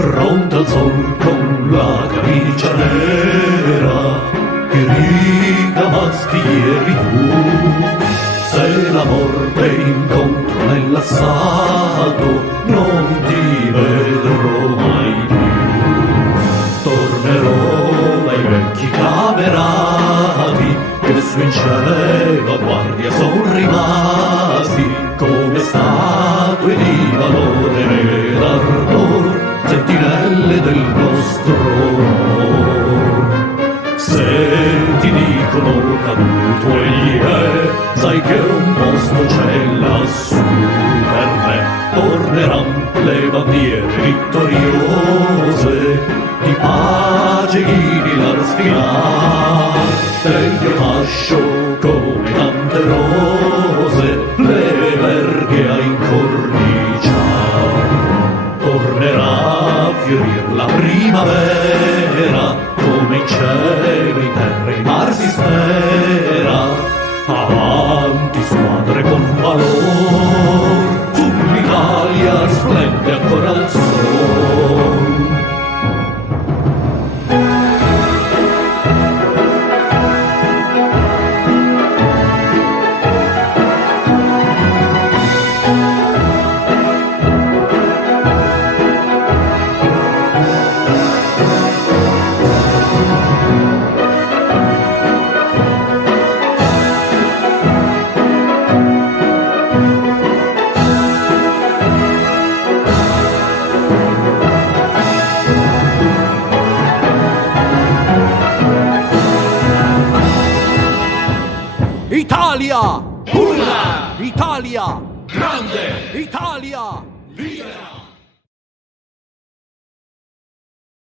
fronte al sol con la camicia nera che ricamasti ieri tu. Se la morte incontro nell'assalto non ti vedrò mai più. Tornerò dai vecchi camerati che su in cielo a guardia son rimasti, come statue di valore e d'ardor, sentinelle del nostro onor. Se ti dicono caduto egli è, sai che un posto c'è lassù per me. Torneran le bandiere vittoriose di pace chi la sfilar, del mio fascio come tante rose le verghe a incorniciar. Tornerà a fiorir la primavera come in cielo, in terra e in mar si spera. Avanti squadre con valor, sull'Italia splende ancora il sol. Italia! Urla! Italia! Grande! Italia! Via!